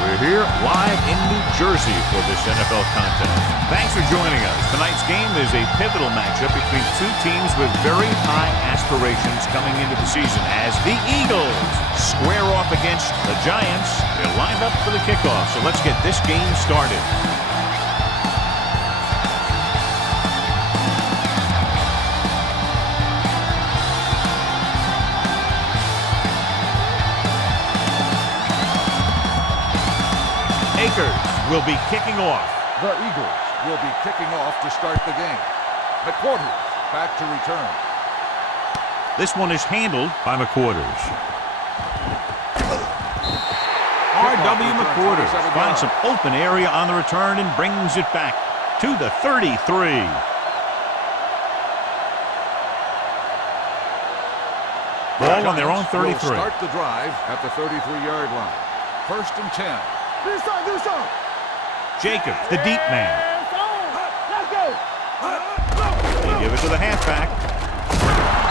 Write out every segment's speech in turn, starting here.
We're here live in New Jersey for this NFL contest. Thanks for joining us. Tonight's game is a pivotal matchup between two teams with very high aspirations coming into the season as the Eagles square off against the Giants. They're lined up for the kickoff, so let's get this game started. Will be kicking off. The Eagles will be kicking off to start the game. McQuarters back to return. This one is handled by McQuarters. R.W. McQuarters finds some open area on the return and brings it back to the 33. Ball on their own 33. Start the drive at the 33-yard line. 1st and 10. Jacobs, the deep man. They give it to the halfback.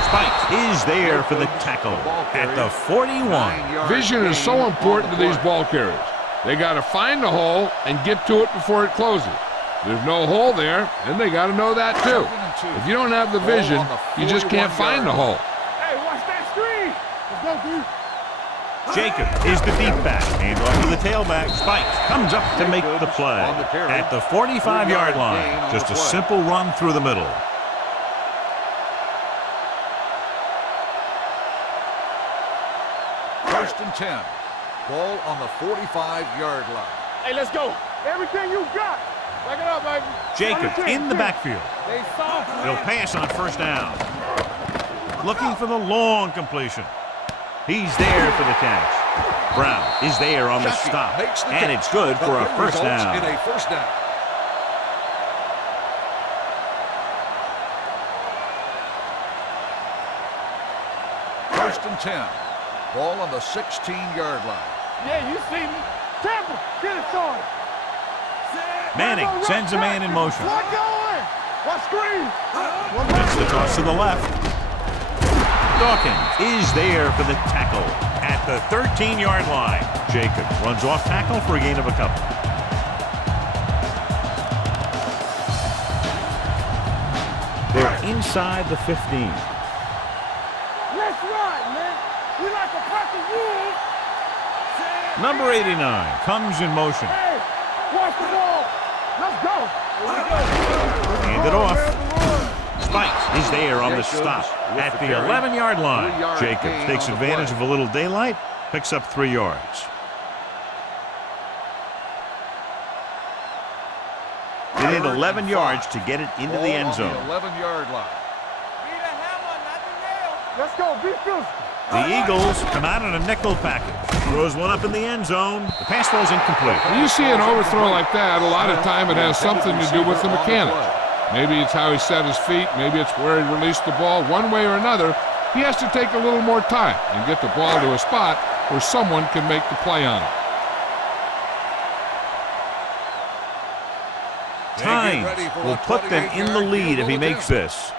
Spikes is there for the tackle at the 41. Vision is so important to these ball carriers. They got to find the hole and get to it before it closes. There's no hole there, and they got to know that too. If you don't have the vision, you just can't find the hole. Hey, watch that screen. Let's go, dude. Jacob is the deep back. Hand off to the tailback. Spikes comes up to make the play at the 45-yard line. Just a simple run through the middle. First and 10. Ball on the 45-yard line. Hey, let's go. Everything you got. Back it up, baby. Jacob in the backfield. He'll pass on 1st down. Looking for the long completion. He's there for the catch. Brown is there on the stop, and it's good for a 1st down. In a 1st down. First and 10. Ball on the 16-yard line. Yeah, you see me. Temple, get it started. Manning sends a man in motion. What going? What screen? It's the toss to the left. Dawkins is there for the tackle at the 13-yard line. Jacobs runs off tackle for a gain of a couple. They're inside the 15. Let's ride, man. We like a pack of wolves. Number 89 comes in motion. Hey, watch the ball. Let's go. Hand it off. Spikes is there on the stop at the 11-yard line. Jacobs takes advantage of a little daylight, picks up 3 yards. They need 11 yards to get it into the end zone. 11-yard line. Let's go. Be physical. The Eagles come out in a nickel package. Throws one up in the end zone. The pass falls incomplete. When you see an overthrow like that, a lot of time it has something to do with the mechanics. Maybe it's how he set his feet. Maybe it's where he released the ball. One way or another, he has to take a little more time and get the ball to a spot where someone can make the play on it. Tynes will put them in the lead if he makes this.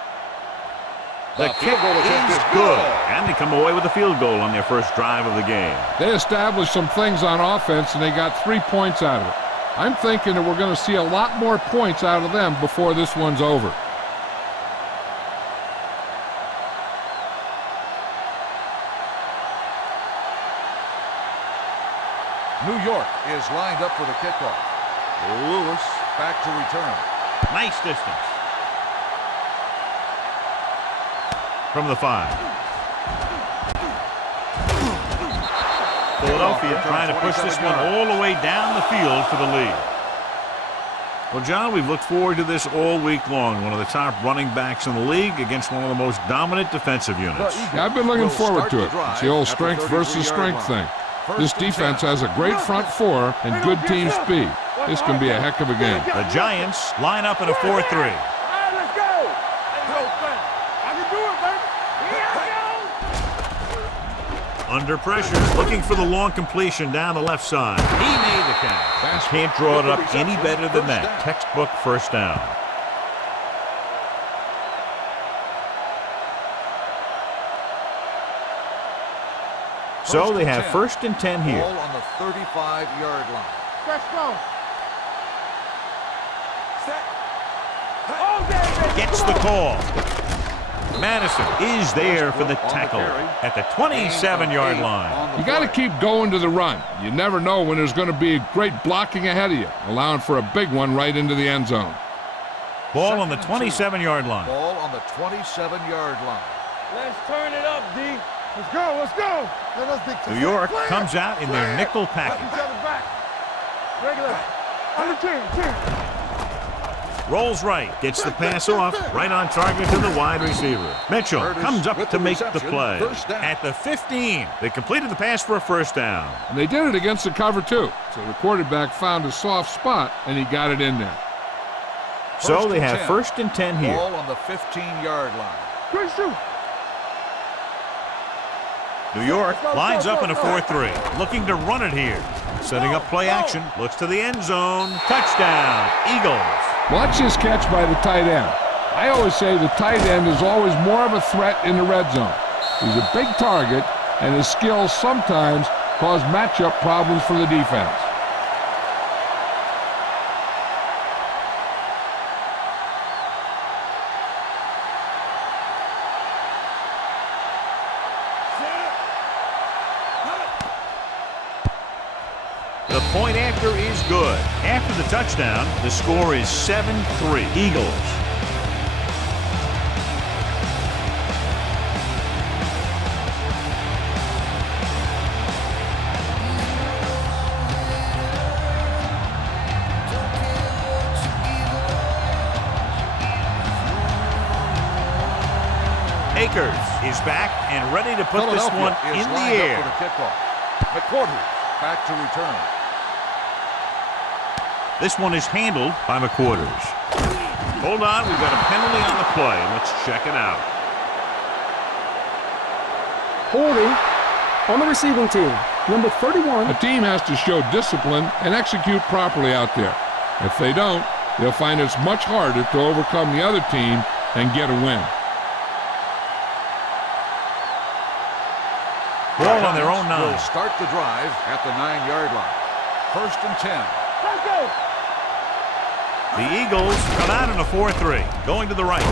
The kick is good, and they come away with a field goal on their first drive of the game. They established some things on offense, and they got 3 points out of it. I'm thinking that we're going to see a lot more points out of them before this one's over. New York is lined up for the kickoff. Lewis back to return. Nice distance. From the 5. Philadelphia trying to push this one all the way down the field for the lead. Well, John, we've looked forward to this all week long. One of the top running backs in the league against one of the most dominant defensive units. Yeah, I've been looking forward to it. It's the old strength versus strength thing. This defense has a great front four and good team speed. This can be a heck of a game. The Giants line up in a 4-3. All right, let's go. I can do it, baby. Under pressure, looking for the long completion down the left side. He made the catch. Can't draw it up any better than that. Textbook 1st down. So they have 1st and 10 here. Ball on the 35-yard line. Let's go. Set. Oh, there. Gets the call. Madison is there for the tackle at the 27-yard line. You got to keep going to the run. You never know when there's going to be great blocking ahead of you, allowing for a big one right into the end zone. Ball on the 27-yard line. Ball on the 27-yard line. Let's turn it up, D. Let's go, let's go. New York comes out in their nickel package. Each other back. Regular. Under 10. Rolls right, gets the pass off, right on target to the wide receiver. Mitchell comes up to make the play. At the 15, they completed the pass for a first down. And they did it against the cover, too. So the quarterback found a soft spot, and he got it in there. So they have 1st and 10 here. Ball on the 15-yard line. Good shoot. New York lines up in a 4-3, looking to run it here. Setting up play action, looks to the end zone. Touchdown, Eagles. Watch this catch by the tight end. I always say the tight end is always more of a threat in the red zone. He's a big target, and his skills sometimes cause matchup problems for the defense. The point after is good. After the touchdown, the score is 7-3 Eagles. Akers is back and ready to put this one in the air. For the kickoff. McQuarters back to return. This one is handled by McQuarters. Hold on, we've got a penalty on the play. Let's check it out. Holding on the receiving team, number 31. A team has to show discipline and execute properly out there. If they don't, they'll find it's much harder to overcome the other team and get a win. Ball on their own 9. Will start the drive at the 9-yard line. 1st and 10. Let's go. The Eagles come out in a 4-3, going to the right.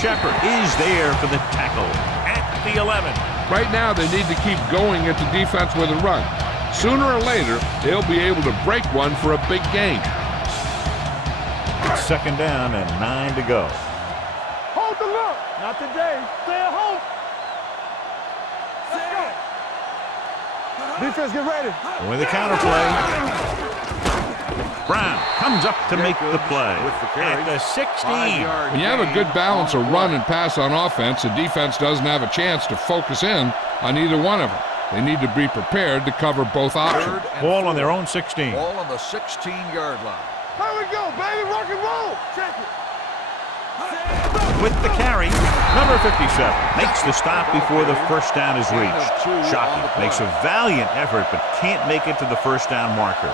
Shepard is there for the tackle at the 11. Right now, they need to keep going at the defense with a run. Sooner or later, they'll be able to break one for a big gain. 2nd down and 9 to go. Hold the look. Not today. Stay at home. Let's go. Defense, get ready. With the counterplay. Brown comes up to make the play at the 16. When you have a good balance of run and pass on offense, the defense doesn't have a chance to focus in on either one of them. They need to be prepared to cover both options. Ball on their own 16. Ball on the 16-yard line. Here we go, baby. Rock and roll. Check it. With the carry, number 57 makes the stop before the first down is reached. Shocking, makes a valiant effort but can't make it to the first down marker.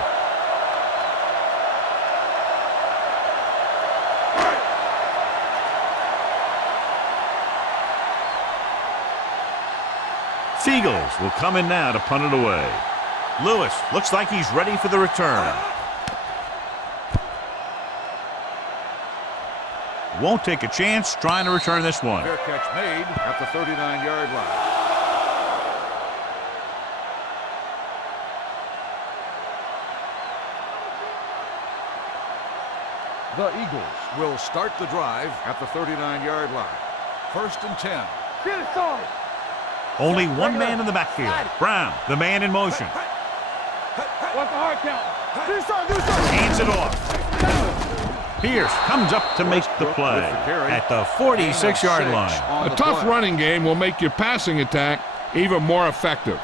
Seagulls will come in now to punt it away. Lewis looks like he's ready for the return. Won't take a chance trying to return this one. Fair catch made at the 39-yard line. The Eagles will start the drive at the 39-yard line. 1st and 10. Get it started. Only one man in the backfield. Brown, the man in motion. What's the hard count? Do something. Hands it off. Pierce comes up to make the play at the 46-yard line. A tough running game will make your passing attack even more effective.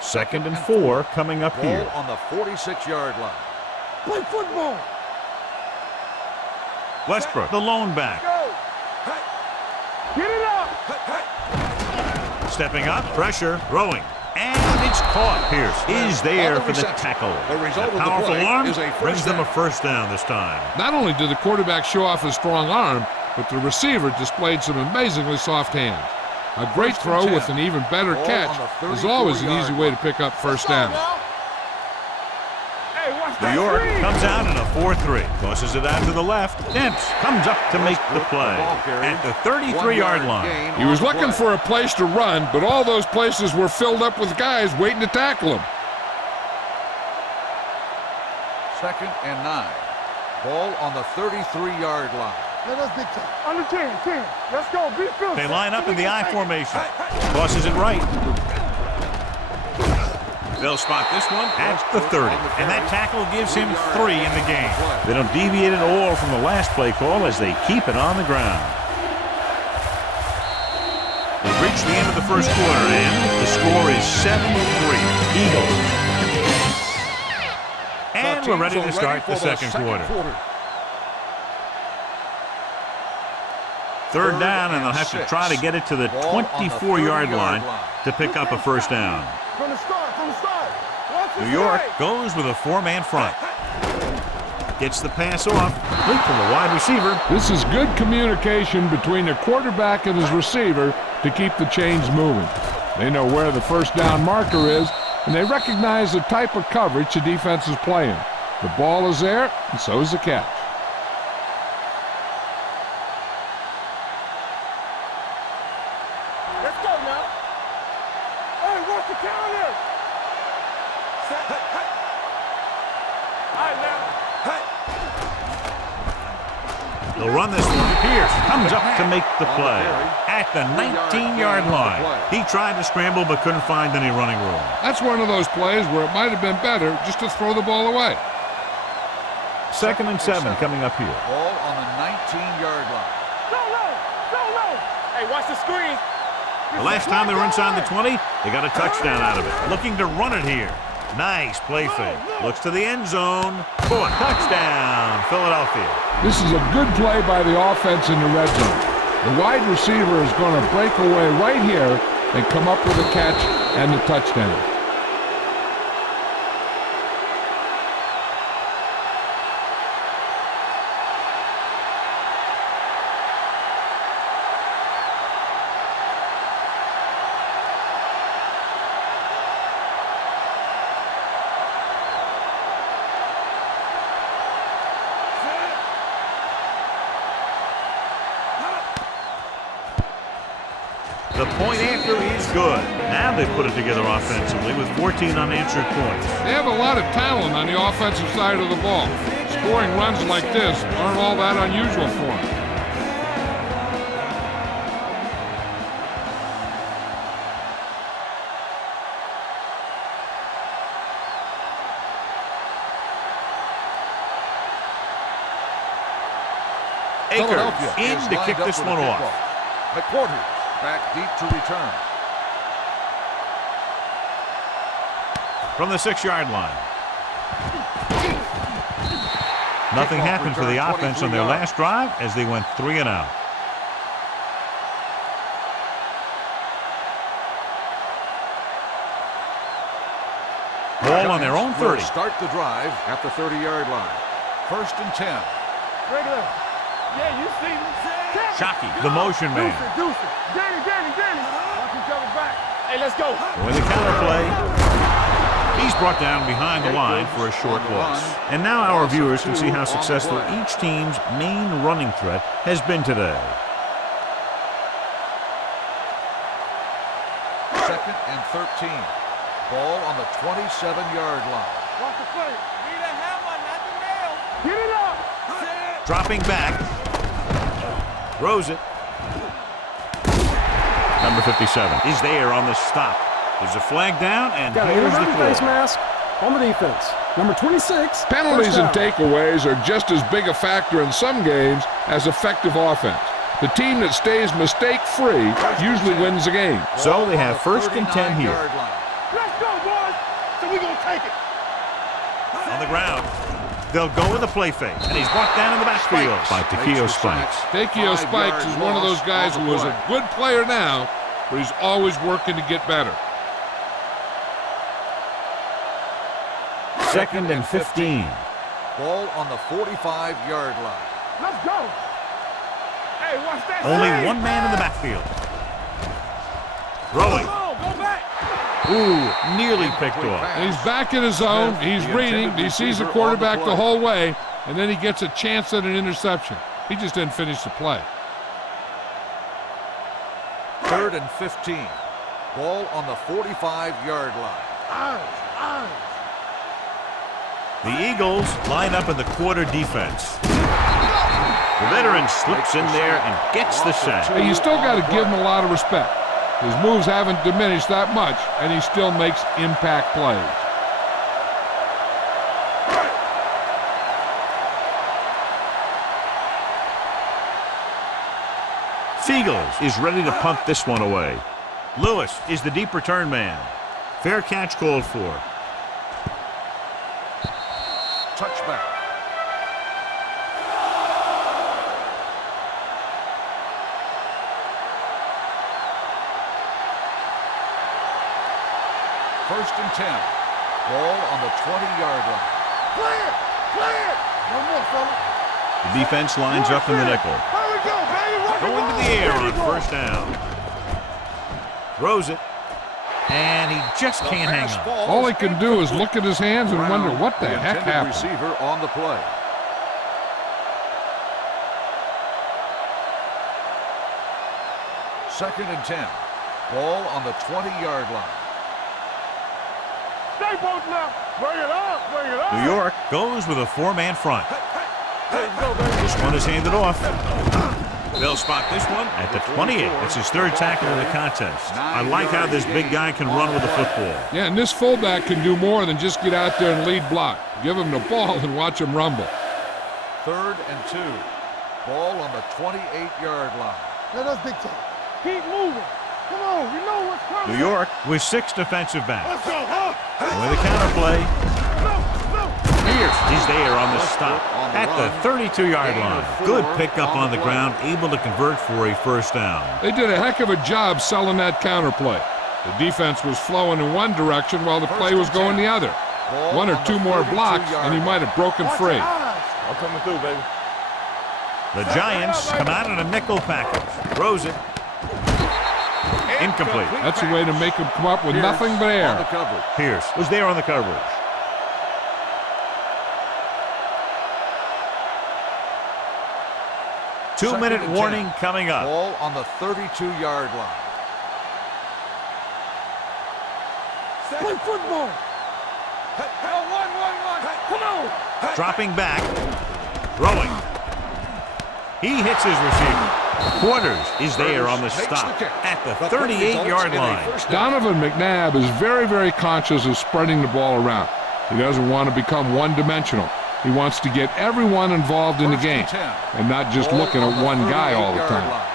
2nd and 4 coming up here. Ball on the 46-yard line. Play football. Westbrook, the lone back. Go. Get it up. Stepping up, pressure, throwing. And it's caught. Pierce is there for the tackle. The result of the powerful play arm is a first brings them a down. first down this time. Not only did the quarterback show off his strong arm, but the receiver displayed some amazingly soft hands. A great throw with an even better catch is always an easy way to pick up first down. New York comes out in a 4-3. Tosses it out to the left. Demps comes up to make the play at the 33-yard line. He was looking for a place to run, but all those places were filled up with guys waiting to tackle him. 2nd and 9. Ball on the 33-yard line. Let us big time. Under 10. Let's go. Be fierce. They line up in the I formation. Tosses it right. They'll spot this one at the 30, and that tackle gives him 3 in the game. They don't deviate at all from the last play call as they keep it on the ground. We've reached the end of the first quarter, and the score is 7-3, Eagles. And we're ready to start the second quarter. 3rd down, and they'll have to try to get it to the 24-yard line to pick up a first down. From the start. New York goes with a 4-man front. Gets the pass off. Complete to the wide receiver. This is good communication between the quarterback and his receiver to keep the chains moving. They know where the first down marker is, and they recognize the type of coverage the defense is playing. The ball is there, and so is the catch. Let's go now. Hey, what's the counter? They'll run this one. Pierce comes up to make the play at the 19-yard line. He tried to scramble but couldn't find any running room. That's one of those plays where it might have been better just to throw the ball away. 2nd and 7 coming up here. Ball on the 19-yard line. Go low. Hey, watch the screen. The last time they were inside the 20, they got a touchdown out of it. Looking to run it here. Nice play fake. Looks to the end zone. Boom, touchdown, Philadelphia. This is a good play by the offense in the red zone. The wide receiver is going to break away right here and come up with a catch and the touchdown. The point after is good. Now they've put it together offensively with 14 unanswered points. They have a lot of talent on the offensive side of the ball. Scoring runs like this aren't all that unusual for them. Akers in to kick this one off. McQuarters back deep to return. From the 6-yard line. Nothing happened for the offense on their last drive as they went 3 and out. Ball on their own 30. Start the drive at the 30-yard line. 1st and 10. Regular. Yeah, you see me. Shockey, the motion man. Deuce it. Danny. Watch each other back. Hey, let's go. With the counter play, he's brought down behind the line for a short loss. And now our viewers can see how successful each team's main running threat has been today. 2nd and 13. Ball on the 27-yard line. Watch the play. Need a hammer, not the nail. Get it up. Dropping back. Throws it. Number 57 is there on the stop. There's a flag down, and Got here's the face call. mask on the defense. Number 26. Penalties and first down. takeaways are just as big a factor in some games as effective offense. The team that stays mistake-free usually wins the game. So they have 1st and 10 here. Let's go, boys. So we're going to take it. On the ground. They'll go with a play fake, and he's brought down in the backfield by Takeo Spikes. Takeo Spikes is one of those guys who is a good player now, but he's always working to get better. 2nd and 15. Ball on the 45-yard line. Let's go. Hey, watch that. Only one man in the backfield. Throwing. Go back. Ooh, nearly picked off. And he's back in his zone. He's reading. He sees the quarterback the whole way, and then he gets a chance at an interception. He just didn't finish the play. 3rd and 15. Ball on the 45-yard line. The Eagles line up in the quarter defense. The veteran slips in there and gets the sack. Hey, you still got to give him a lot of respect. His moves haven't diminished that much, and he still makes impact plays. Fiegels is ready to punt this one away. Lewis is the deep return man. Fair catch called for. Touchback. First and 10. Ball on the 20-yard line. Clear. Clear. No more, fella. The defense lines up in the nickel. There we go, baby. Going to the air on first down. Throws it. And he just can't hang on. All he can do is look at his hands and wonder what the heck intended happened. receiver on the play. Second and 10. Ball on the 20-yard line. Stay both left. Bring it up. Bring it up. New York goes with a four-man front. Let's go, baby. This one is handed off. They'll spot this one at the 28. It's his third tackle in the contest. I like how this big guy can run with the football. Yeah, and this fullback can do more than just get out there and lead block. Give him the ball and watch him rumble. 3rd and 2. Ball on the 28-yard line. Let us dictate. Keep moving. Come on, you know what's coming. New York with 6 defensive backs. Let's go, huh? With a counter play. Pierce is there on the stop On the at the run. 32-yard Gain of line. 4 Good pickup on on the the ground, able to convert for a first down. They did a heck of a job selling that counter play. The defense was flowing in one direction while the play was going the other. Ball One or on two the more blocks, 32-yard and he might have broken Watch free. your eyes. I'm coming through, baby. The Giants come out in a nickel package. Throws it. Incomplete. That's a way to make him come up with nothing but On the air. coverage. Pierce was there on the coverage. Two-minute Second and warning 10. coming up. Ball on the 32-yard line. Play football. One. Come on. Dropping back. Throwing. He hits his receiver. Quarters is there on the stop at the 38-yard line. Donovan McNabb is very, very conscious of spreading the ball around. He doesn't want to become one-dimensional. He wants to get everyone involved in the game and not just looking at one guy all the time.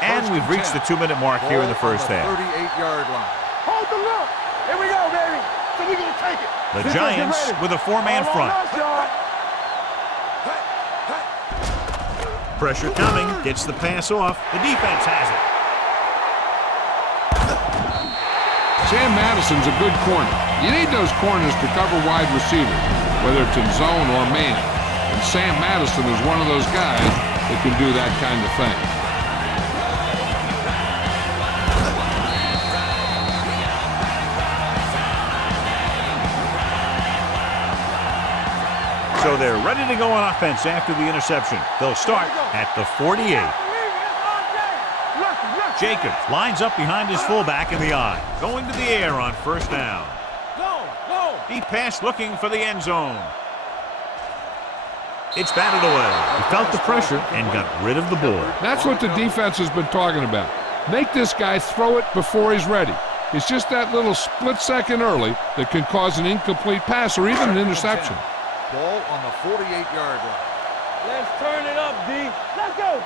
And we've reached the 2-minute mark here in the first half. 38-yard line. Hold the look. Here we go, baby. So we're going to take it. The Defense, Giants get ready. with a four-man All on front. us, y'all. Pressure coming, gets the pass off. The defense has it. Sam Madison's a good corner. You need those corners to cover wide receivers, whether it's in zone or man. And Sam Madison is one of those guys that can do that kind of thing. So they're ready to go on offense after the interception. They'll start at the 48. Jacobs lines up behind his fullback in the I. Going to the air on first down. Go. Deep pass looking for the end zone. It's batted away. He felt the pressure and got rid of the ball. That's what the defense has been talking about. Make this guy throw it before he's ready. It's just that little split second early that can cause an incomplete pass or even an interception. Ball on the 48-yard line. Let's turn it up, D. Let's go.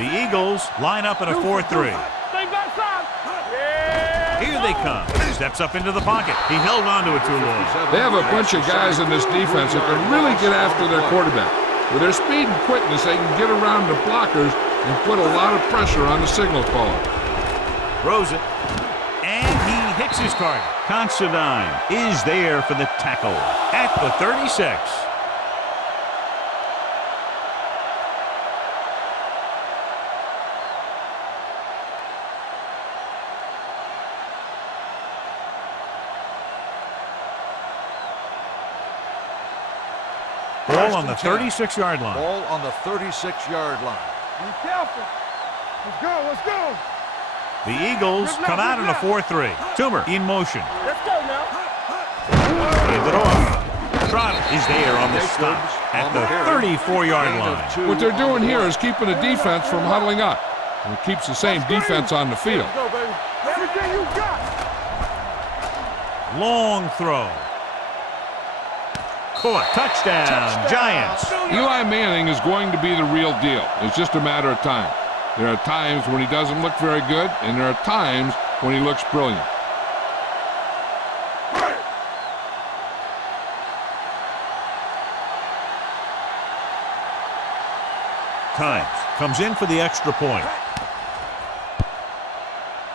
The Eagles line up in a 4-3. Stay backside. Yeah. Here they come. Steps up into the pocket. He held on to it too long. They have a bunch of guys in this defense that can really get after their quarterback. With their speed and quickness, they can get around the blockers and put a lot of pressure on the signal caller. Throws it. And he hits his target. Considine is there for the tackle at the 36. Ball on the 36-yard line. Ball on the 36-yard line. Be careful. Let's go, let's go. The Eagles come out in a 4-3. Toomer in motion. Let's go now. Hand it off. Trot is there on the stop at the 34-yard line. What they're doing here is keeping the defense from huddling up. And it keeps the same defense on the field. Let's go, baby. Everything you got. Long throw. Caught. Touchdown, Giants. Eli Manning is going to be the real deal. It's just a matter of time. There are times when he doesn't look very good, and there are times when he looks brilliant. Times comes in for the extra point.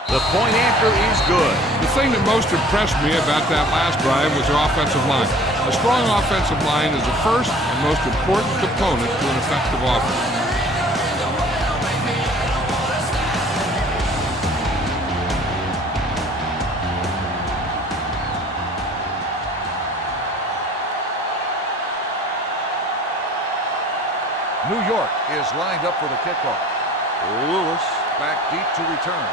The point after is good. The thing that most impressed me about that last drive was the offensive line. A strong offensive line is the first and most important component to an effective offense. New York is lined up for the kickoff. Lewis back deep to return.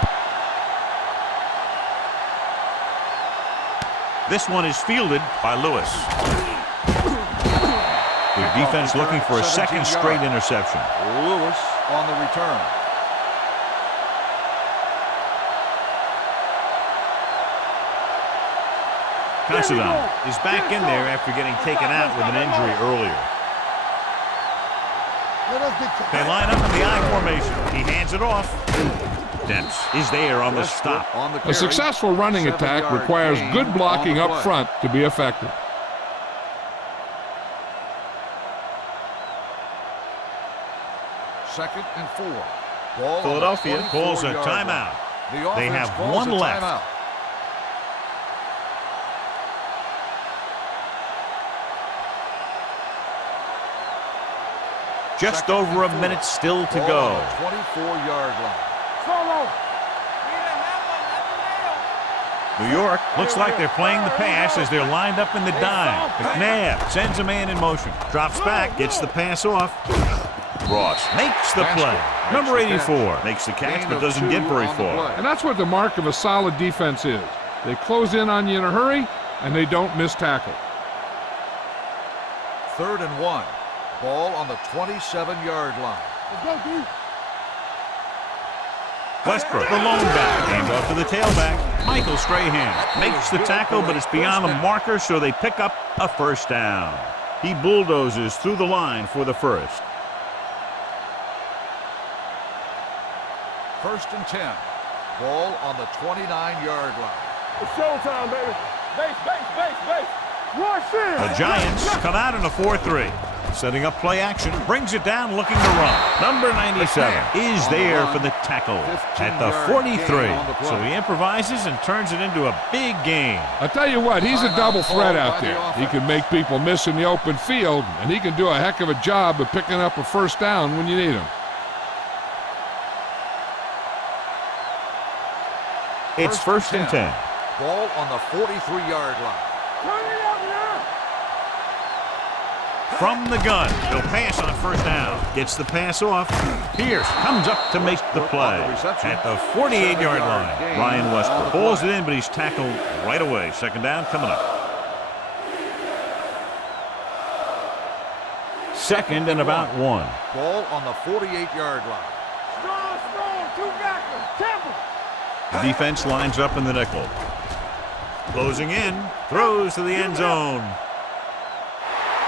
This one is fielded by Lewis. The defense looking for a second straight interception. Lewis on the return. Considine is back in there after getting taken out with an injury earlier. They line up in the I formation. He hands it off. Dempsey is there on the stop. A successful running attack requires good blocking up front to be effective. Second and 4. Ball Philadelphia calls a timeout. They have one left. Just over a minute still to go. 24-yard line. Solo. New York looks like they're playing the pass as they're lined up in the dime. McNabb sends a man in motion. Drops back, gets the pass off. Ross makes the play. Number 84 makes the catch but doesn't get very far. And that's what the mark of a solid defense is. They close in on you in a hurry, and they don't miss tackle. 3rd and 1. Ball on the 27-yard line. Let's go, D. Westbrook, the lone back, hands off to the tailback. Michael Strahan makes the tackle, but it's beyond the marker, so they pick up a first down. He bulldozes through the line for the first. 1st and 10. Ball on the 29-yard line. It's showtime, baby. Base. Rush in. The Giants come out in a 4-3. Setting up play action, brings it down, looking to run. Number 97 is there for the tackle at the 43. So he improvises and turns it into a big game. I tell you what, he's a double threat out there. He can make people miss in the open field, and he can do a heck of a job of picking up a first down when you need him. It's 1st and 10. Ball on the 43-yard line. Turn it up now. From the gun, he'll pass on first down. Gets the pass off. Pierce comes up to make the play at the 48-yard line. Ryan Westbrook pulls it in, but he's tackled right away. Second down coming up. 2nd and about 1. Ball on the 48-yard line. Strong. Two backers. Temple. The defense lines up in the nickel. Closing in, throws to the end zone.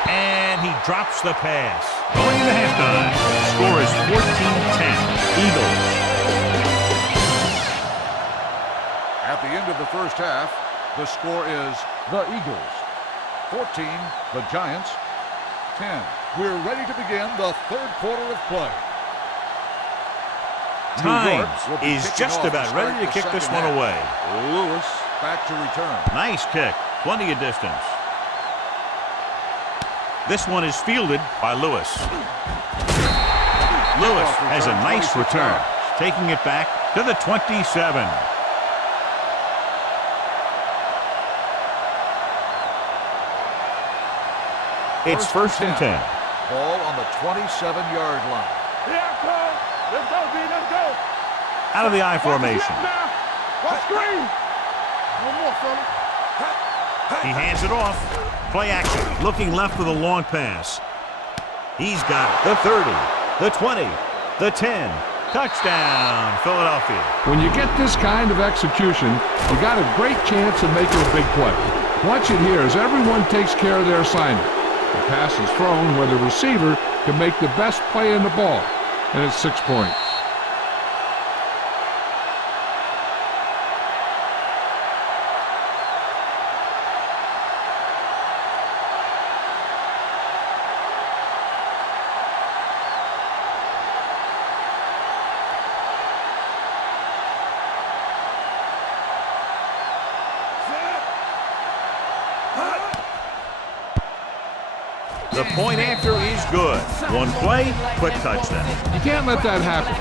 And he drops the pass. Going into halftime, the score is 14-10, Eagles. At the end of the first half, the score is the Eagles 14, the Giants 10. We're ready to begin the 3rd quarter of play. Times is just about ready to kick this one away. Lewis back to return. Nice kick. Plenty of distance. This one is fielded by Lewis. Lewis has a nice return, taking it back to the 27. It's first and 10. Ball on the 27-yard line. Here I come. Let's go, B. Let's go. Out of the I formation. Watch screen. One more, fella. He hands it off. Play action. Looking left with a long pass. He's got it. The 30, the 20, the 10. Touchdown, Philadelphia. When you get this kind of execution, you got a great chance of making a big play. Watch it here as everyone takes care of their assignment. The pass is thrown where the receiver can make the best play in the ball, and it's 6 points. The point after is good. One play, quick touchdown. You can't let that happen.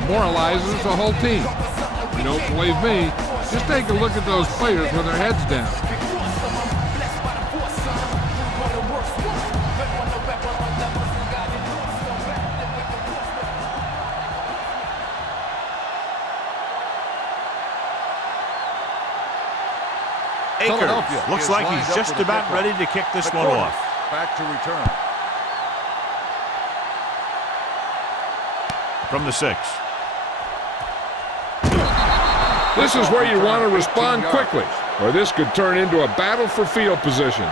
Demoralizes the whole team. If you don't believe me, just take a look at those players with their heads down. Akers looks like he's just about ready to kick this one off. Back to return. From the 6. This is where you want to respond quickly, or this could turn into a battle for field position.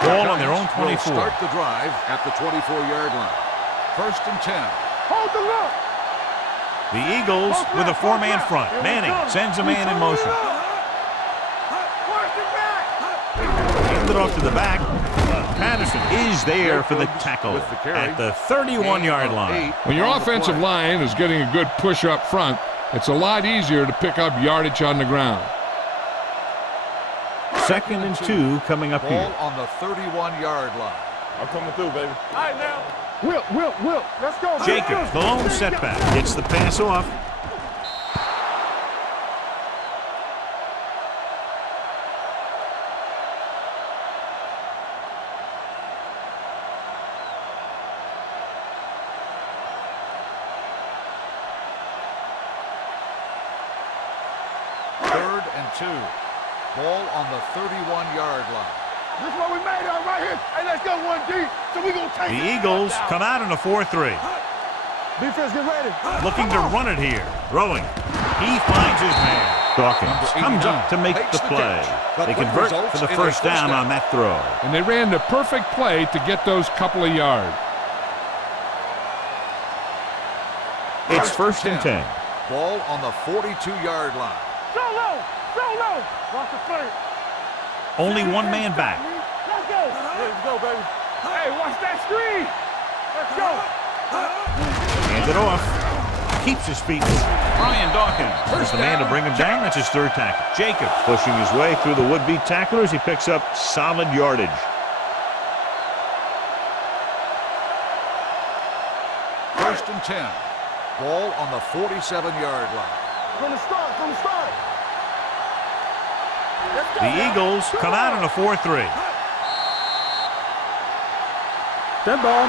Ball on their own 24. Start the drive at the 24-yard line. First and 10. Hold the look. The Eagles with a 4-man front. Manning sends a man in motion. Handed off to the back. Patterson is there for the tackle at the 31-yard line. When your offensive line is getting a good push up front, it's a lot easier to pick up yardage on the ground. 2nd and 2 coming up here. Ball on the 31-yard line. I'm coming through, baby. All right, now. Will. Let's go. Jacobs, the lone setback, gets the pass off. Third and 2. Ball on the 31-yard line. This is what we made out right here. Hey, let's go 1G. So we gonna take The it. Eagles come out in a 4-3. Defense, get ready. Looking to run it here. Throwing. He finds his man. Dawkins comes up to make the play. They convert for the first down on that throw. And they ran the perfect play to get those couple of yards. It's first and 10. Ball on the 42-yard line. So low. Watch the flank. Only one man back. Let's go. Let's go, baby. Hey, watch that screen. Let's go. Hands it off. Keeps his feet. Brian Dawkins is the man to bring him down. That's his 3rd tackle. Jacobs pushing his way through the would-be tacklers. He picks up solid yardage. First and 10. Ball on the 47-yard line. From the start. The Eagles come out in a 4-3. Dead ball.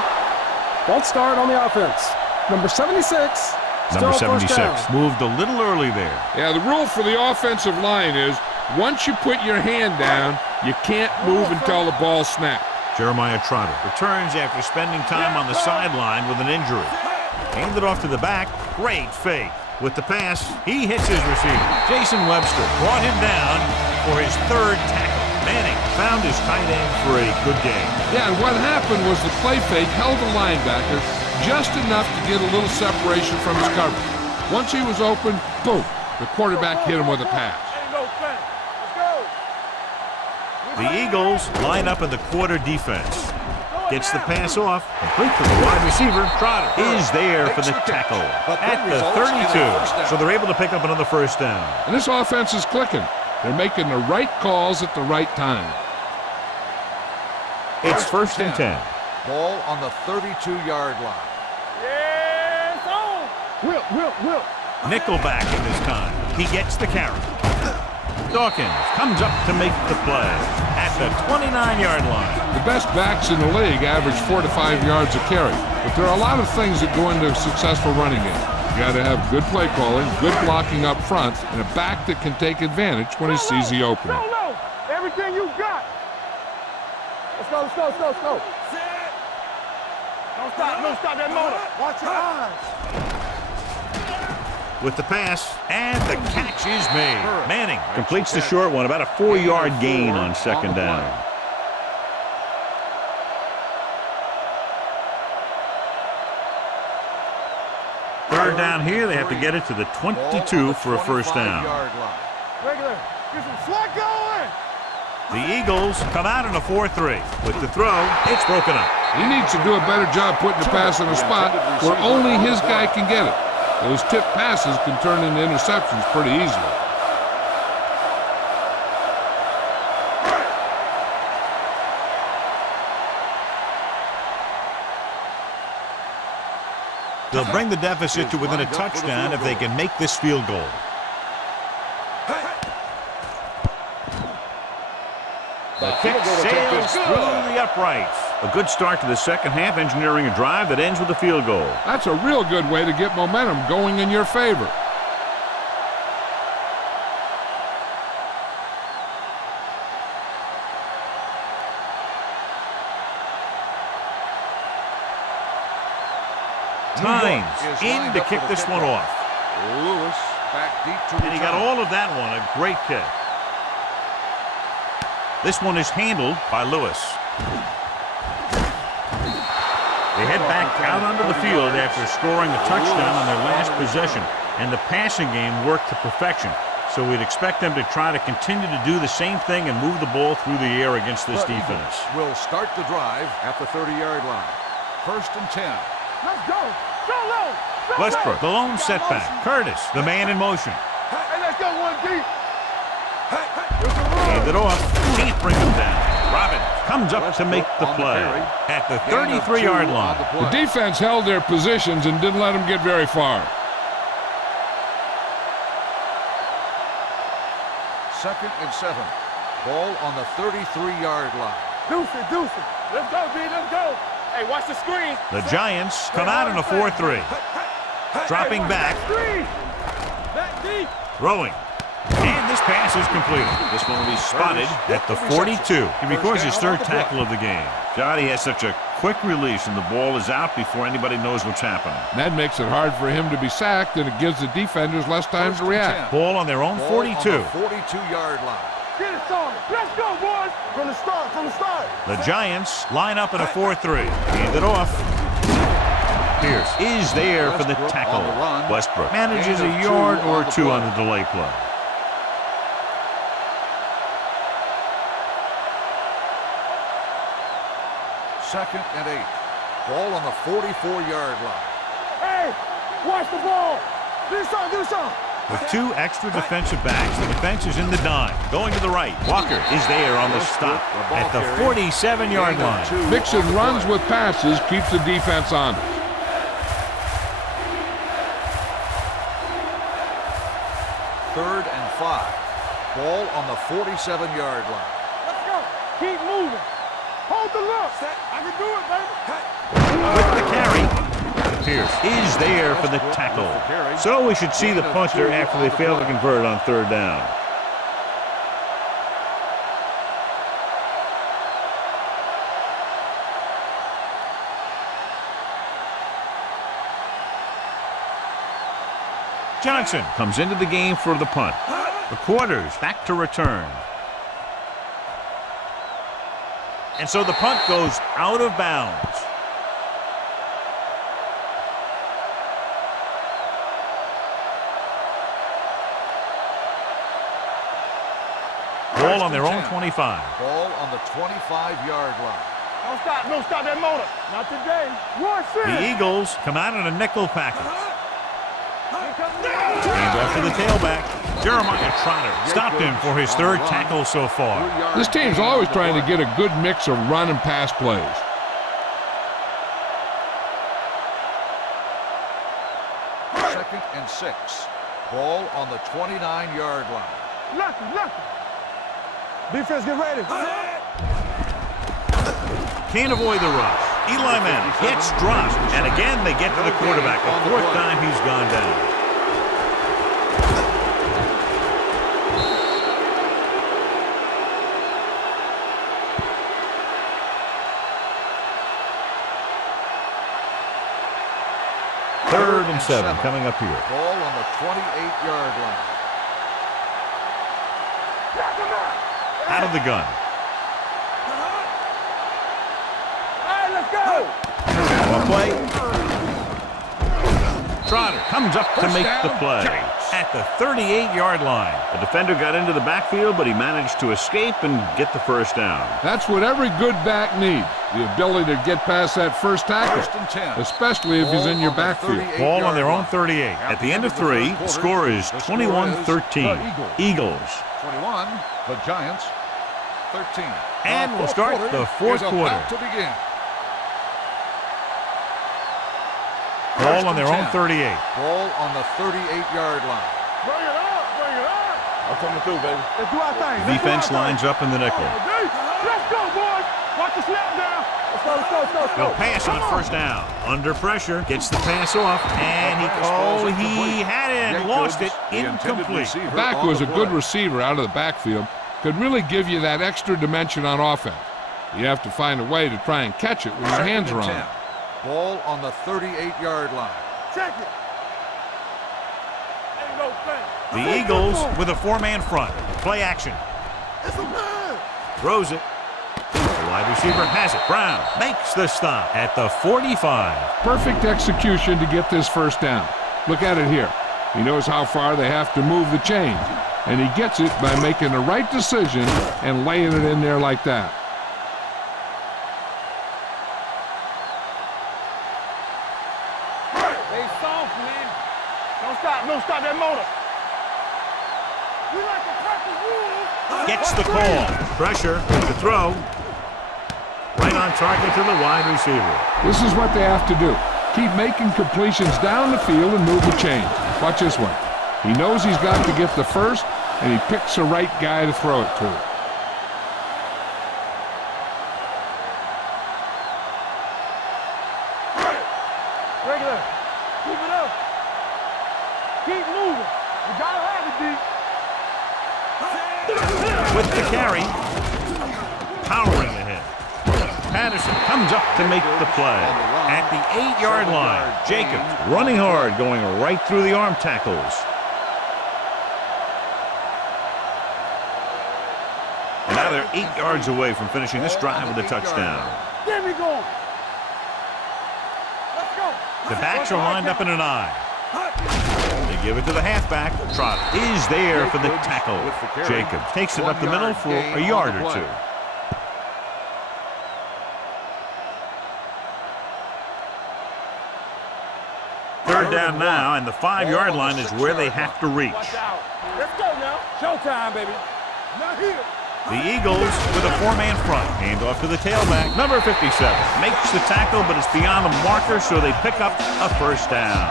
False start on the offense. Number 76. Number Still first 76 down. moved a little early there. Yeah, the rule for the offensive line is once you put your hand down, you can't move until the ball snaps. Jeremiah Trotter returns after spending time on the sideline with an injury. Handed off to the back. Great fake. With the pass, he hits his receiver. Jason Webster brought him down for his 3rd tackle. Manning found his tight end for a good game. Yeah, and what happened was the play fake held the linebacker just enough to get a little separation from his coverage. Once he was open, boom, the quarterback hit him with a pass. Ain't no flank. Let's go. The Eagles line up in the quarter defense. Go Gets the pass off. Complete to the wide receiver. Trotter is there for the tackle at the 32. So they're able to pick up another first down. And this offense is clicking. They're making the right calls at the right time. It's first and 10. Ball on the 32-yard line. Yes, on. Will. Nickelback in this time. He gets the carry. Dawkins comes up to make the play at the 29-yard line. The best backs in the league average 4 to 5 yards a carry. But there are a lot of things that go into a successful running game. You got to have good play calling, good blocking up front, and a back that can take advantage when he sees the opening. Go. Everything you got. Let's go. Don't stop that motor. Watch your eyes. With the pass, and the catch is made. Manning completes the short one, about a 4-yard gain on second down. Third down here, they have to get it to the 22 for a first down. Regular. Get some swat going. The Eagles come out in a 4-3. With the throw, it's broken up. He needs to do a better job putting the pass in a spot where only his guy can get it. Those tip passes can turn into interceptions pretty easily. They'll bring the deficit to within a touchdown if they can make this field goal. The kick sails through the uprights. A good start to the second half, engineering a drive that ends with a field goal. That's a real good way to get momentum going in your favor. Tynes in to kick this one off. Lewis back deep to And he got all of that one. A great kick. This one is handled by Lewis. They head back out onto the field after scoring a touchdown on their last possession, and the passing game worked to perfection. So we'd expect them to try to continue to do the same thing and move the ball through the air against this defense. Will start the drive at the 30-yard line. First and 10. Let's go. Go. Westbrook, the lone setback. Curtis, the man in motion. Hey, let's go one deep. Hand it off. Can't bring him down. Robbins comes up to make the play at the 33-yard line. The defense held their positions and didn't let them get very far. Second and 7. Ball on the 33-yard line. Deuce it. Let's go, D. Let's go. Hey, watch the screen. The Giants come out in a 4-3. Dropping back. Back deep. Throwing. And this pass is completed. This one will be spotted at the 42. He records his third tackle of the game. Johnny has such a quick release and the ball is out before anybody knows what's happening. That makes it hard for him to be sacked, and it gives the defenders less time to react. Ball on their own 42. 42-yard line. Get it started. Let's go, boys. From the start. The Giants line up in a 4-3. Hand it off. Pierce is there for the tackle. Westbrook manages a yard or two on the delay play. Second and 8. Ball on the 44-yard line. Hey, watch the ball. Do something. With two extra defensive backs, the defense is in the dime. Going to the right. Walker is there on the stop at the 47-yard line. Mixing runs with passes keeps the defense honest. Third and 5. Ball on the 47-yard line. Let's go. Keep moving. Hold the look. I can do it, baby. With the carry. Pierce is there for the tackle. So we should see the punter after they fail to convert on third down. Johnson comes into the game for the punt. The quarters back to return. And so the punt goes out of bounds. Ball on their own 25. Ball on the 25-yard line. Don't stop that motor. Not today. The Eagles come out in a nickel package. Hands off to the tailback. Jeremiah Trotter stopped him for his third tackle so far. This team's always trying to get a good mix of run and pass plays. Second and 6. Ball on the 29-yard line. Lucky. Defense, get ready. Can't avoid the rush. Eli Manning gets dropped, and again they get to the quarterback. The fourth time he's gone down. Third and 7 coming up here. Ball on the 28-yard line. Out of the gun. All right, let's go. One play. Trotter comes up to make the play at the 38-yard line. The defender got into the backfield, but he managed to escape and get the first down. That's what every good back needs, the ability to get past that first tackle, First and 10. especially if he's in your backfield. Ball on their own 38. At the end of 3, the score is 21-13. Eagles. 21, the Giants, 13. And we'll start the fourth quarter. About to begin. Ball on their own 38. Ball on the 38-yard line. Bring it up. I'm coming through, baby. Let's do our thing. Defense lines up in the nickel. Let's go, boys. Watch the snap down. Let's go. They'll pass on first down. Under pressure, gets the pass off, and he had it, lost it, incomplete. Back was a good receiver out of the backfield, could really give you that extra dimension on offense. You have to find a way to try and catch it when your hands are on it. Ball on the 38-yard line. Check it. Ain't no thing. The Eagles with a four-man front. Play action. It's a man. Throws it. The wide receiver has it. Brown makes the stop at the 45. Perfect execution to get this first down. Look at it here. He knows how far they have to move the chains, and he gets it by making the right decision and laying it in there like that. They soft, man. Don't stop that motor. We like to practice rules. Gets the call. Pressure to throw. Right on target to the wide receiver. This is what they have to do. Keep making completions down the field and move the chains. Watch this one. He knows he's got to get the first, and he picks the right guy to throw it to. Regular. Keep it up. Keep moving. You gotta have it, D. With the carry. Powering ahead. Patterson comes up to make the play. At the 8-yard line, Jacobs running hard, going right through the arm tackles. And now they're 8 yards away from finishing this drive with a touchdown. Get me going. Let's go. The backs are lined up in an eye. They give it to the halfback. Trot is there for the tackle. Jacobs takes it up the middle for a yard or two. Third down now, and the 5-yard line is where they have to reach. Watch out. Let's go now. Showtime, baby. Not here. The Eagles with a four-man front. Hand off to the tailback. Number 57 makes the tackle, but it's beyond the marker, so they pick up a first down.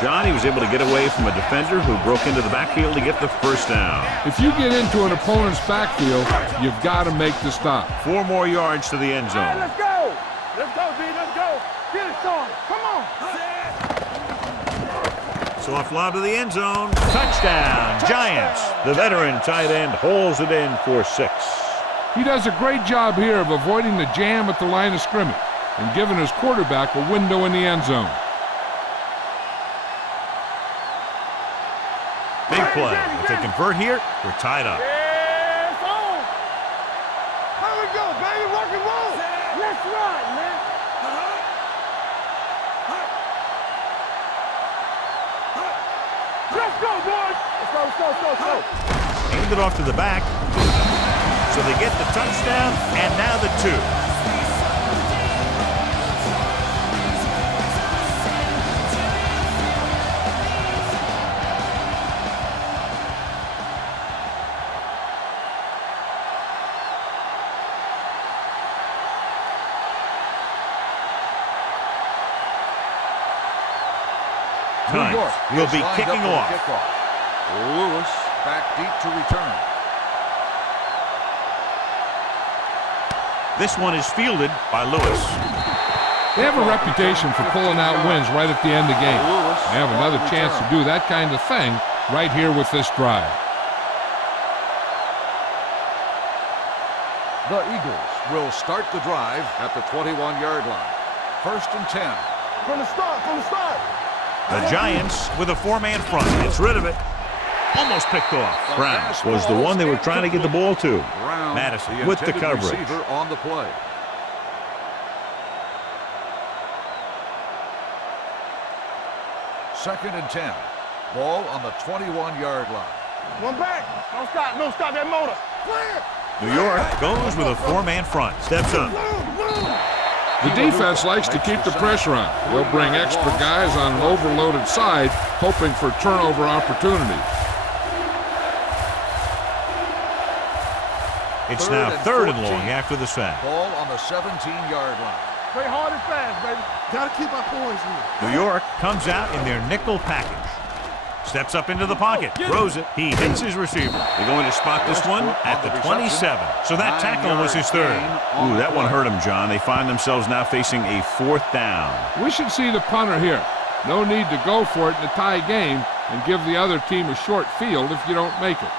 Johnny was able to get away from a defender who broke into the backfield to get the first down. If you get into an opponent's backfield, you've got to make the stop. 4 more yards to the end All right, zone. let's go. Let's go, D. Let's go. Get it started. Come on. Soft lob to the end zone. Touchdown, Giants. The veteran tight end holds it in for 6. He does a great job here of avoiding the jam at the line of scrimmage and giving his quarterback a window in the end zone. Big play. If they convert here, we're tied up. Yeah, it's on. How we go, baby? Rock and roll. Let's ride, man. Let's go, boys. Let's go. Hand it off to the back. So they get the touchdown, and now the 2. Giants will be kicking off. Lewis back deep to return. This one is fielded by Lewis. They have a reputation for pulling out wins right at the end of games. They have another chance to do that kind of thing right here with this drive. The Eagles will start the drive at the 21-yard line. 1st and 10. From the start, from the start. The Giants with a four-man front. Gets rid of it. Almost picked off. Brown was the one they were trying to get the ball to. Madison with the coverage. Receiver on the play. Second and 10. Ball on the 21-yard line. One back. Don't stop that motor. Clear. New York goes with a four-man front. Steps up. The defense likes to keep the pressure on. They'll bring extra guys on an overloaded side, hoping for turnover opportunities. It's now 3rd and long after the sack. Ball on the 17-yard line. Play hard and fast, baby. Gotta keep our poise here. New York comes out in their nickel package. Steps up into the pocket, throws it. He hits his receiver. They're going to spot this one at the 27. So that tackle was his 3rd. Ooh, that one hurt him, John. They find themselves now facing a 4th down. We should see the punter here. No need to go for it in a tie game and give the other team a short field if you don't make it.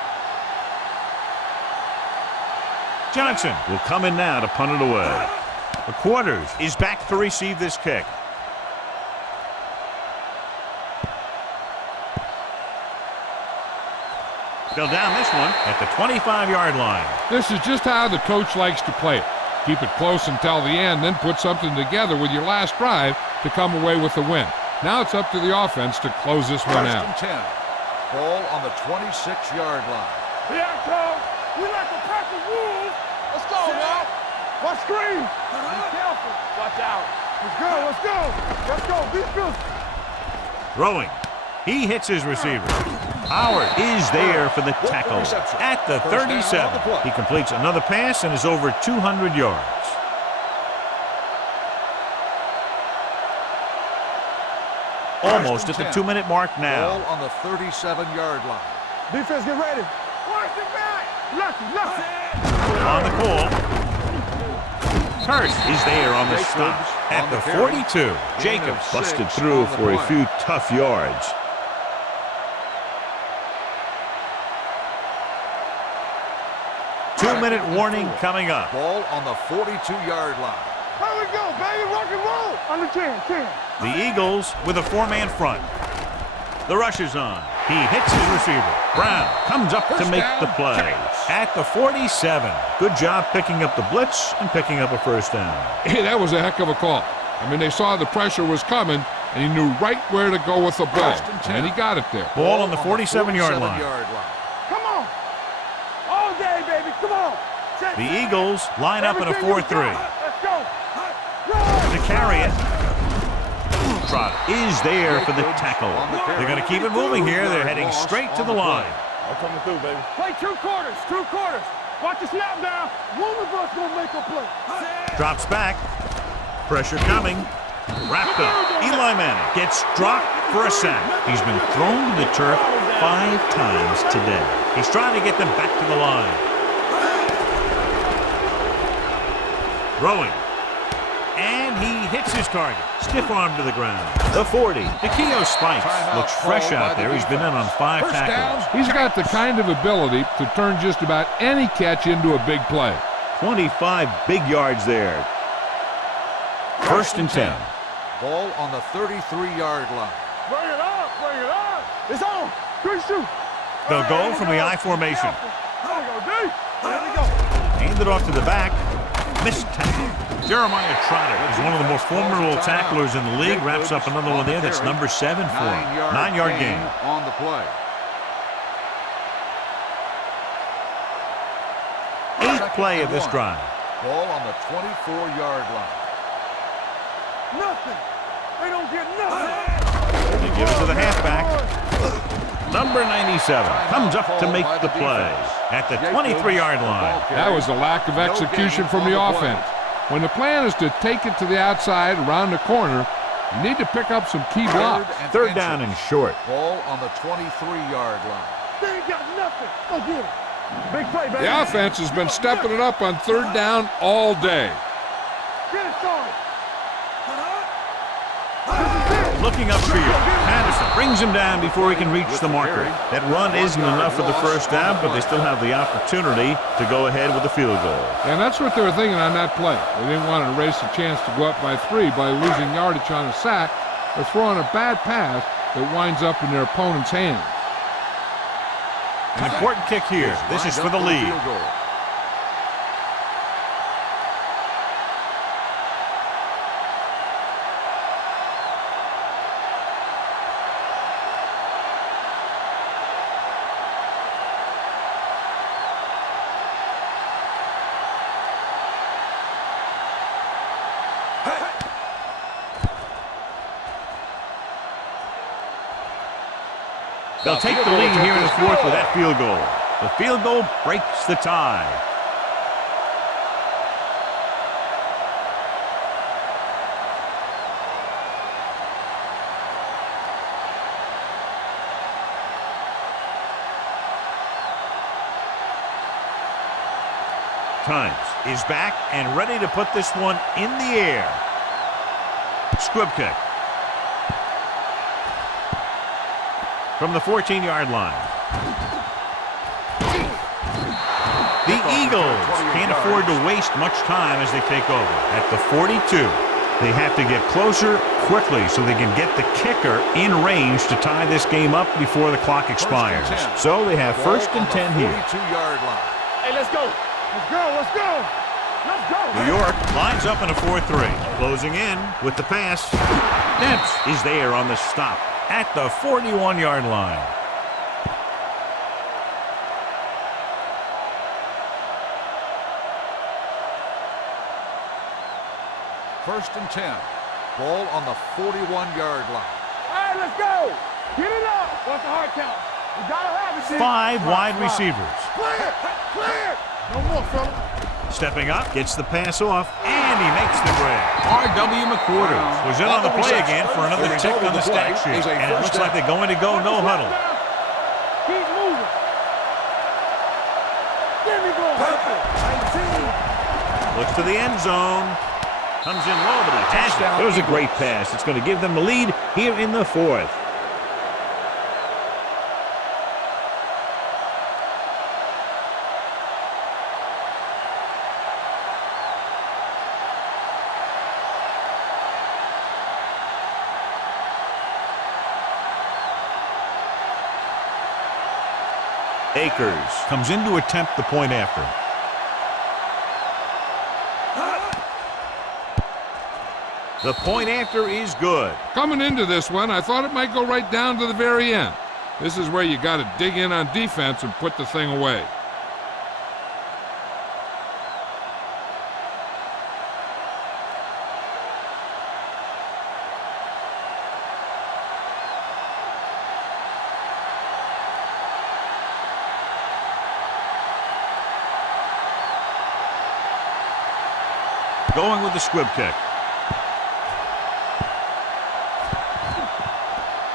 Johnson will come in now to punt it away. The Quarters is back to receive this kick. They'll down this one at the 25-yard line. This is just how the coach likes to play it. Keep it close until the end, then put something together with your last drive to come away with the win. Now it's up to the offense to close this one out. 1st and 10. Ball on the 26-yard line. Here I come. We like a pack of wolves. Let's go, man. What screen? Be careful. Watch out. Let's go, let's go. Let's go. Be good. Throwing. He hits his receiver. Howard is there for the tackle at the 37. He completes another pass and is over 200 yards. Almost at the 2-minute mark now. Ball on the 37-yard line. Defense, get ready. Watch it back. Lucky. On the call. Hurst is there on the stop at the 42. Jacobs busted through for a few tough yards. Two-minute warning coming up. Ball on the 42-yard line. Here we go, baby. Rock and roll. Under 10. The Eagles with a four-man front. The rush is on. He hits his receiver. Brown comes up to make the play at the 47. Good job picking up the blitz and picking up a 1st down. Hey, that was a heck of a call. I mean, they saw the pressure was coming, and he knew right where to go with the ball, and he got it there. Ball on the 47-yard line. Come on. All day, baby. Come on. The Eagles line up in a 4-3. Let's go. To carry it. Trotter is there for the tackle. They're going to keep it moving here. They're heading straight to the line. I'm coming through, baby. Play 2 quarters. Watch the snap down. One of us going to make a play. Drops back. Pressure coming. Wrapped up. Eli Manning gets dropped for a sack. He's been thrown to the turf 5 times today. He's trying to get them back to the line. Throwing. And he hits his target. Stiff arm to the ground. The 40. Nikio Spikes looks fresh out there. He's been in on 5 tackles. He's got the kind of ability to turn just about any catch into a big play. 25 big yards there. 1st and 10. Ball on the 33-yard line. Bring it up. It's on. 3-2. They'll go from the I formation. There we go, D. There we go. Hand it off to the back. Missed tackle. Jeremiah Trotter is one of the more formidable tacklers in the league. Wraps up another one there. That's number 7 for him. 9-yard gain. On the play. 8th play of this drive. Ball on the 24-yard line. Nothing. They don't get nothing. They give it to the halfback. Number 97 comes up to make the play at the 23-yard line. That was a lack of execution from the offense. When the plan is to take it to the outside around the corner, You need to pick up some key blocks. Third down and short. Ball on the 23-yard line. They ain't got nothing. Go get him. Big play, baby. The offense has been stepping it up on third down all day. Get it started. Looking upfield. Patterson brings him down before he can reach the marker. That run isn't enough for the first down, but they still have the opportunity to go ahead with a field goal. And that's what they were thinking on that play. They didn't want to erase the chance to go up by 3 by losing yardage on a sack or throwing a bad pass that winds up in their opponent's hands. An important kick here. This is for the lead. They'll take the lead here in the fourth with that field goal. The field goal breaks the tie. Times is back and ready to put this one in the air. Squib kick. From the 14-yard line. The Eagles can't afford to waste much time as they take over. At the 42, they have to get closer quickly so they can get the kicker in range to tie this game up before the clock expires. So they have first and 10 here. 42-yard line. Hey, let's go. Let's go. Let's go. Let's go. New York lines up in a 4-3. Closing in with the pass. Dempsey is there on the stop at the 41-yard line. First and 10. Ball on the 41-yard line. All right, let's go. Get it up. What's the hard count? We gotta have it. 5 wide receivers. Clear. Clear. No more, fella. Stepping up, gets the pass off, and he makes the grab. R.W. McQuarters was in on the play again for another tick on the stat sheet. And it looks like they're going to go no huddle. Keep moving. Give me going. 19. Looks to the end zone. Comes in low, but he has it. It was a great pass. It's going to give them the lead here in the fourth. Akers comes in to attempt the point after. The point after is good. Coming into this one, I thought it might go right down to the very end. This is where you got to dig in on defense and put the thing away. Going with the squib kick.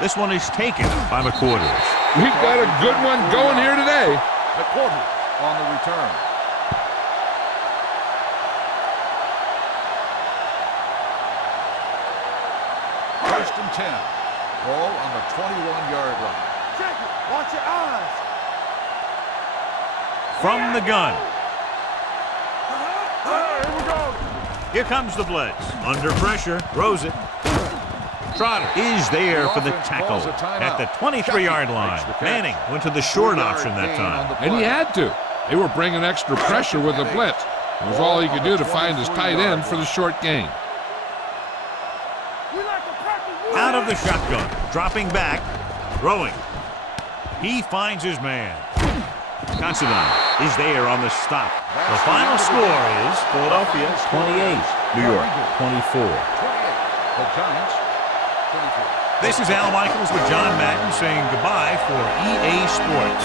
This one is taken by McQuarters. We've got a good one going here today. McQuarters on the return. First and 10. Ball on the 21-yard line. Check it. Watch your eyes. From the gun. Here we go. Here comes the blitz. Under pressure. Throws it. Trotter is there for the tackle at the 23-yard line. Manning went to the short option that time. And he had to. They were bringing extra pressure with the blitz. It was all he could do to find his tight end for the short gain. Out of the shotgun. Dropping back. Throwing. He finds his man. Considine is there on the stop. The final score is Philadelphia 28, New York 24. The Giants 24. This is Al Michaels with John Madden saying goodbye for EA Sports.